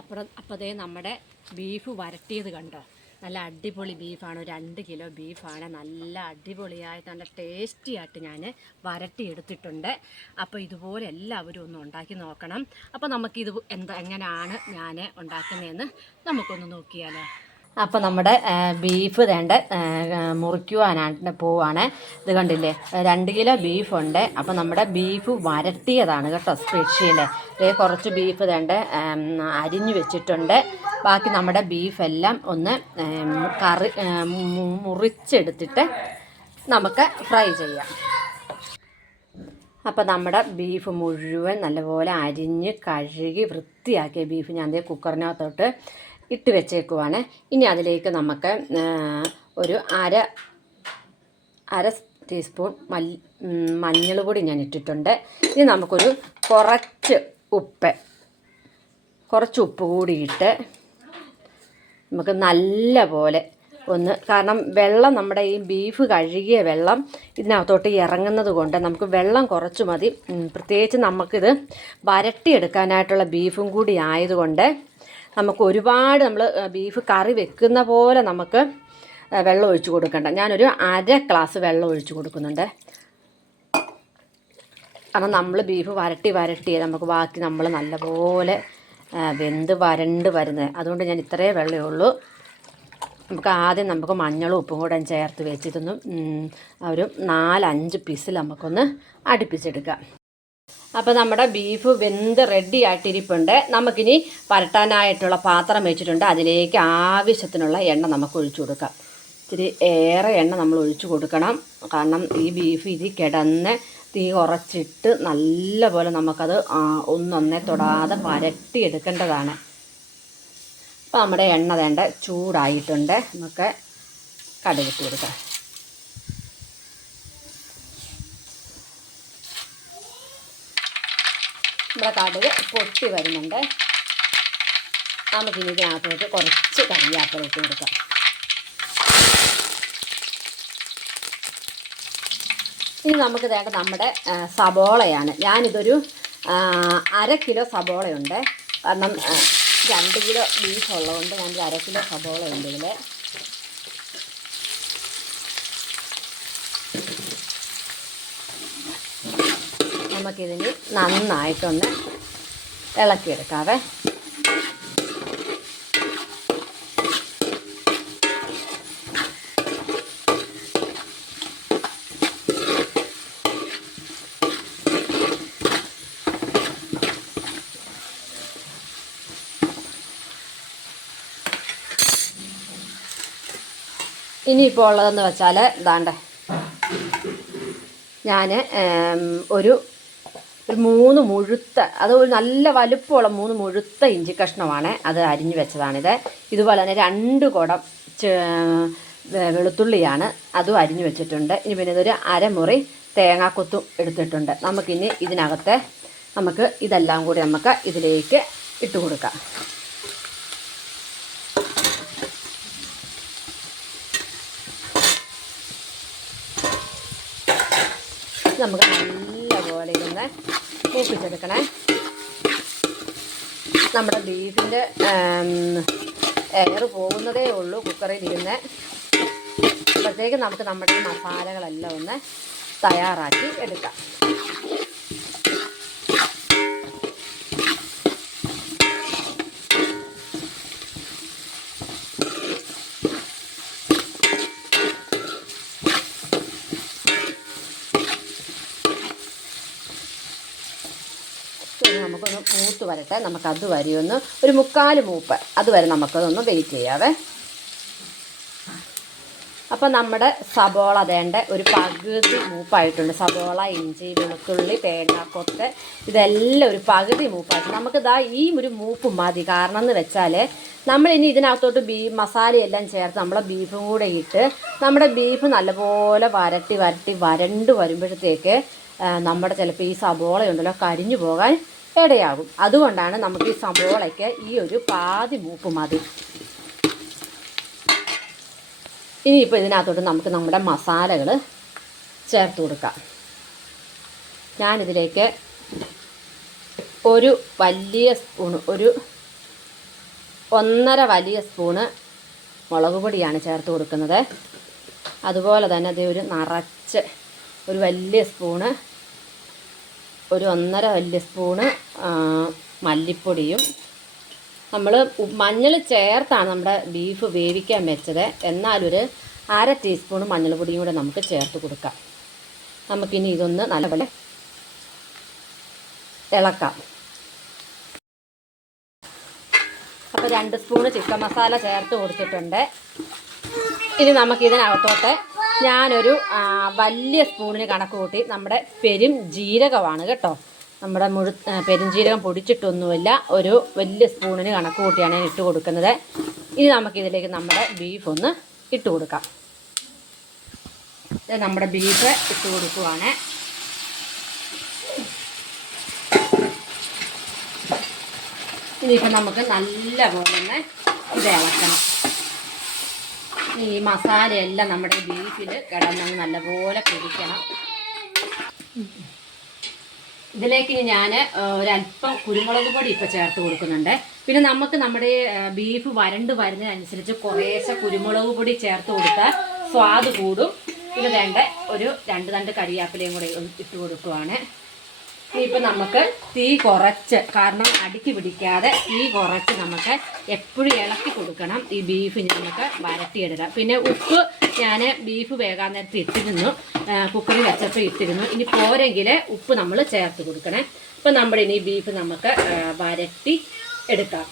അപ്പുറം അപ്പതേ നമ്മുടെ ബീഫ് വരട്ടിയത് കണ്ടോ? നല്ല അടിപൊളി ബീഫാണ്. രണ്ട് കിലോ ബീഫാണ്. നല്ല അടിപൊളിയായിട്ട് നല്ല ടേസ്റ്റി ആയിട്ട് ഞാൻ വരട്ടി എടുത്തിട്ടുണ്ട് അപ്പോൾ ഇതുപോലെ എല്ലാവരും ഒന്ന് ഉണ്ടാക്കി നോക്കണം. അപ്പോൾ നമുക്കിത് എന്താ എങ്ങനെയാണ് ഞാൻ ഉണ്ടാക്കുന്നതെന്ന് നമുക്കൊന്ന് നോക്കിയാലോ. അപ്പോൾ നമ്മുടെ ബീഫ് വേണ്ട മുറിക്കുവാനായിട്ട് പോവാണ്. ഇത് കണ്ടില്ലേ? രണ്ട് കിലോ ബീഫുണ്ട് അപ്പോൾ നമ്മുടെ ബീഫ് വരട്ടിയതാണ് കേട്ടോ സ്പെഷ്യൽ ദേ കുറച്ച് ബീഫ് വേണ്ട അരിഞ്ഞു വെച്ചിട്ടുണ്ട്. ബാക്കി നമ്മുടെ ബീഫെല്ലാം ഒന്ന് കറി മുറിച്ചെടുത്തിട്ട് നമുക്ക് ഫ്രൈ ചെയ്യാം. അപ്പോൾ നമ്മുടെ ബീഫ് മുഴുവൻ നല്ലപോലെ അരിഞ്ഞ് കഴുകി വൃത്തിയാക്കിയ ബീഫ് ഞാൻ കുക്കറിനകത്തോട്ട് ഇട്ട് വെച്ചേക്കുവാണ്. ഇനി അതിലേക്ക് നമുക്ക് ഒരു അര അര ടീസ്പൂൺ മല്ലി മഞ്ഞൾ പൊടി ഞാൻ ഇട്ടിട്ടുണ്ട്. ഇനി നമുക്കൊരു കുറച്ച് ഉപ്പ് കുറച്ച് ഉപ്പ് കൂടിയിട്ട് നമുക്ക് നല്ല പോലെ ഒന്ന് കാരണം വെള്ളം നമ്മുടെ ഈ ബീഫ് കഴുകിയ വെള്ളം ഇതിനകത്തോട്ട് ഇറങ്ങുന്നത് കൊണ്ട് നമുക്ക് വെള്ളം കുറച്ച് മതി. പ്രത്യേകിച്ച് നമുക്കിത് വരട്ടിയെടുക്കാനായിട്ടുള്ള ബീഫും കൂടി ആയതുകൊണ്ട് നമുക്ക് ഒരുപാട് നമ്മൾ ബീഫ് കറി വെക്കുന്ന പോലെ നമുക്ക് വെള്ളം ഒഴിച്ചു കൊടുക്കണ്ട. ഞാനൊരു അര ഗ്ലാസ് വെള്ളം ഒഴിച്ചു കൊടുക്കുന്നുണ്ട്. കാരണം നമ്മൾ ബീഫ് വരട്ടി വരട്ടി നമുക്ക് ബാക്കി നമ്മൾ നല്ലപോലെ വെന്ത് വരണ്ട് വരുന്നത് അതുകൊണ്ട് ഞാൻ ഇത്രയേ വെള്ളമേ ഉള്ളൂ. നമുക്ക് ആദ്യം നമുക്ക് മഞ്ഞളും ഉപ്പും കൂടെ ചേർത്ത് വെച്ച് ഒരു നാലഞ്ച് പീസിൽ നമുക്കൊന്ന് അടുപ്പിച്ചെടുക്കാം. അപ്പോൾ നമ്മുടെ ബീഫ് വെന്ത് റെഡി ആയിട്ടിരിപ്പുണ്ട്. നമുക്കിനി പരട്ടാനായിട്ടുള്ള പാത്രം വെച്ചിട്ടുണ്ട്. അതിലേക്ക് ആവശ്യത്തിനുള്ള എണ്ണ നമുക്ക് ഒഴിച്ചു കൊടുക്കാം. ഇത്തിരി ഏറെ എണ്ണ നമ്മൾ ഒഴിച്ചു കൊടുക്കണം. കാരണം ഈ ബീഫ് ഇതി കിടന്ന് തീ കുറച്ചിട്ട് നല്ലപോലെ നമുക്കത് ഒന്നൊന്നേ തൊടാതെ പരട്ടി എടുക്കേണ്ടതാണ് അപ്പോൾ നമ്മുടെ എണ്ണ വേണ്ട ചൂടായിട്ടുണ്ട്. നമുക്ക് കടുകിട്ട് കൊടുക്കാം. നമ്മുടെ കടുക് പൊട്ടി വരുന്നുണ്ട്. നമുക്കിനി ഇതിനകത്തോട്ട് കുറച്ച് കറിവേപ്പില ഇട്ട് കൊടുക്കാം. ഇനി നമുക്ക് വേണ്ട നമ്മുടെ സബോളയാണ്. ഞാനിതൊരു അര കിലോ സബോളയുണ്ട്. കാരണം രണ്ട് കിലോ ബീഫ് ഉള്ളതുകൊണ്ട് ഞാനൊരു അര കിലോ സബോളയുണ്ട് ഇതിൽ നമുക്കിതിന് നന്നായിട്ടൊന്ന് ഇളക്കിയെടുക്കാവേ. ഇനിയിപ്പോൾ ഉള്ളതെന്ന് വെച്ചാൽ ഇതാണ്ടേ ഞാൻ ഒരു ഒരു മൂന്ന് മുഴുത്ത അത് ഒരു നല്ല വലുപ്പമുള്ള മൂന്ന് മുഴുത്ത ഇഞ്ചി കഷ്ണമാണ് അത് അരിഞ്ഞു വെച്ചതാണിത്. ഇതുപോലെ തന്നെ രണ്ട് കുടം വെളുത്തുള്ളിയാണ് അതും അരിഞ്ഞു വെച്ചിട്ടുണ്ട്. ഇനി പിന്നെ ഇതൊരു അരമുറി തേങ്ങാക്കൊത്തും എടുത്തിട്ടുണ്ട്. നമുക്കിനി ഇതിനകത്തെ നമുക്ക് ഇതെല്ലാം കൂടി നമുക്ക് ഇതിലേക്ക് ഇട്ട് കൊടുക്കാം. നമുക്ക് നല്ലപോലെ ഇതൊന്ന് മൂപ്പിച്ചെടുക്കണേ. നമ്മുടെ ബീഫിന്റെ എയർ പോകുന്നതേ ഉള്ളൂ കുക്കറിൽ ഇരുന്ന്. അപ്പോഴത്തേക്ക് നമുക്ക് നമ്മുടെ മസാലകളെല്ലാം ഒന്ന് തയ്യാറാക്കി എടുക്കാം ഇനി നമുക്കൊന്ന് മൂത്ത് വരട്ടെ. നമുക്ക് അത് ഒന്ന് ഒരു മുക്കാൽ മൂപ്പ്. അതുവരെ നമുക്കതൊന്ന് വെയിറ്റ് ചെയ്യാവേ. അപ്പം നമ്മുടെ സബോള അതേണ്ട ഒരു പകുതി മൂപ്പായിട്ടുണ്ട്. സബോള ഇഞ്ചി വെളുത്തുള്ളി തേങ്ങാക്കൊത്ത്. ഇതെല്ലാം ഒരു പകുതി മൂപ്പായിട്ടുണ്ട് നമുക്ക് ഇതാ ഈ ഒരു മൂപ്പ് മതി. കാരണം എന്ന് വെച്ചാൽ നമ്മൾ ഇനി ഇതിനകത്തോട്ട് ബീ മസാലയെല്ലാം ചേർത്ത് നമ്മളെ ബീഫും കൂടെ ഇട്ട് നമ്മുടെ ബീഫ് നല്ലപോലെ വരട്ടി വരട്ടി വരണ്ട് വരുമ്പോഴത്തേക്ക് നമ്മുടെ ചിലപ്പോൾ ഈ സബോള ഉണ്ടല്ലോ കരിഞ്ഞു പോകാൻ ഇടയാകും. അതുകൊണ്ടാണ് നമുക്ക് ഈ സബോളയ്ക്ക് ഈ ഒരു പാതി മൂപ്പ് മതി. ഇനിയിപ്പോൾ ഇതിനകത്തോട്ട് നമുക്ക് നമ്മുടെ മസാലകൾ ചേർത്ത് കൊടുക്കാം. ഞാനിതിലേക്ക് ഒരു വലിയ സ്പൂൺ ഒരു ഒന്നര വലിയ സ്പൂണ് മുളക് പൊടിയാണ് ചേർത്ത് കൊടുക്കുന്നത്. അതുപോലെ തന്നെ അത് ഒരു നിറച്ച് ഒരു വലിയ സ്പൂണ് ഒരു ഒന്നര വലിയ സ്പൂണ് മല്ലിപ്പൊടിയും. നമ്മൾ മഞ്ഞൾ ചേർത്താണ് നമ്മുടെ ബീഫ് വേവിക്കാൻ വെച്ചത്. എന്നാലൊരു അര ടീസ്പൂൺ മഞ്ഞൾപ്പൊടിയും കൂടെ നമുക്ക് ചേർത്ത് കൊടുക്കാം. നമുക്കിനി ഇതൊന്ന് നല്ലപോലെ ഇളക്കാം. അപ്പോൾ രണ്ട് സ്പൂണ് ചിക്കൻ മസാല ചേർത്ത് കൊടുത്തിട്ടുണ്ട്. ഇനി നമുക്ക് ഇതിനകത്തോട്ട് ഞാനൊരു വലിയ സ്പൂണിന് കണക്ക് കൂട്ടി നമ്മുടെ പെരും ജീരകമാണ് കേട്ടോ. നമ്മുടെ മുഴു പെരുംജീരകം പൊടിച്ചിട്ടൊന്നുമില്ല. ഒരു വലിയ സ്പൂണിന് കണക്ക് കൂട്ടിയാണ് ഞാൻ ഇട്ട് കൊടുക്കുന്നത്. ഇനി നമുക്കിതിലേക്ക് നമ്മുടെ ബീഫ് ഒന്ന് ഇട്ട് കൊടുക്കാം. നമ്മുടെ ബീഫ് ഇട്ട് കൊടുക്കുവാണ്. ഇനിയിപ്പോൾ നമുക്ക് നല്ല പോലെ തന്നെ ഇത് ഇളക്കണം. ഈ മസാലയെല്ലാം നമ്മുടെ ബീഫിൽ കിടന്നങ്ങ് നല്ലപോലെ പിടിക്കണം ഇതിലേക്ക് ഞാൻ ഒരല്പം കുരുമുളക് പൊടി ഇപ്പോൾ ചേർത്ത് കൊടുക്കുന്നുണ്ട്. പിന്നെ നമുക്ക് നമ്മുടെ ബീഫ് വരണ്ട് വരുന്നതിനനുസരിച്ച് കുറേശ്ശെ കുരുമുളക് പൊടി ചേർത്ത് കൊടുത്താൽ സ്വാദ് കൂടും. പിന്നെ വേണ്ട ഒരു രണ്ട് രണ്ട് കറിയാപ്പിലയും കൂടെ ഇട്ട് കൊടുക്കുവാണ്. ഇനിയിപ്പോൾ നമുക്ക് തീ കുറച്ച്. കാരണം അടുക്കി പിടിക്കാതെ തീ കുറച്ച് നമുക്ക് എപ്പോഴും ഇളക്കി കൊടുക്കണം. ഈ ബീഫ് നമുക്ക് വരട്ടിയെടുക്കാം പിന്നെ ഉപ്പ് ഞാൻ ബീഫ് വേകാൻ നേരത്ത് ഇട്ടിരുന്നു. കുക്കറിൽ വെച്ചപ്പോൾ ഇട്ടിരുന്നു. ഇനി പോരെങ്കിൽ ഉപ്പ് നമ്മൾ ചേർത്ത് കൊടുക്കണേ. അപ്പം നമ്മുടെ ഇനി ബീഫ് നമുക്ക് വരട്ടി എടുക്കാം.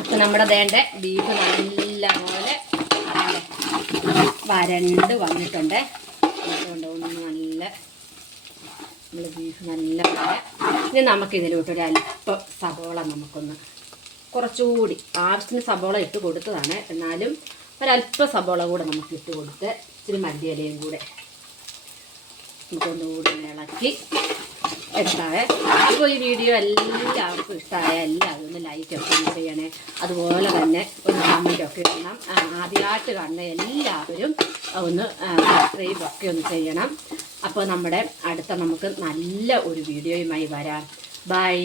അപ്പം നമ്മുടെ വേണ്ട ബീഫ് നല്ലപോലെ വരണ്ട് വന്നിട്ടുണ്ട്. അതുകൊണ്ട് ഒന്ന് നമ്മൾ ബീഫ് നല്ല പോലെ ഇനി നമുക്കിതിലോട്ട് ഒരു അല്പം സബോള നമുക്കൊന്ന് കുറച്ചുകൂടി ആവശ്യത്തിന് സബോള ഇട്ട് കൊടുത്തതാണ്. എന്നാലും ഒരല്പം സബോള കൂടെ നമുക്ക് ഇട്ട് കൊടുത്ത് ഇച്ചിരി മല്ലിയിലയും കൂടെ ഒന്ന് ഇളക്കി എടുത്താവേ ഇപ്പോൾ ഈ വീഡിയോ എല്ലാവർക്കും ഇഷ്ടമായ എല്ലാവരും ഒന്ന് ലൈക്ക് ഒക്കെ ഒന്ന് ചെയ്യണേ. അതുപോലെ തന്നെ ഒരു കമന്റ് ഒക്കെ ഇടണം. ആദ്യമായിട്ട് കാണുന്ന എല്ലാവരും ഒന്ന് സബ്സ്ക്രൈബ് ഒക്കെ ഒന്ന് ചെയ്യണം. അപ്പോൾ നമ്മുടെ അടുത്ത നമുക്ക് നല്ല ഒരു വീഡിയോയുമായി വരാം. ബൈ.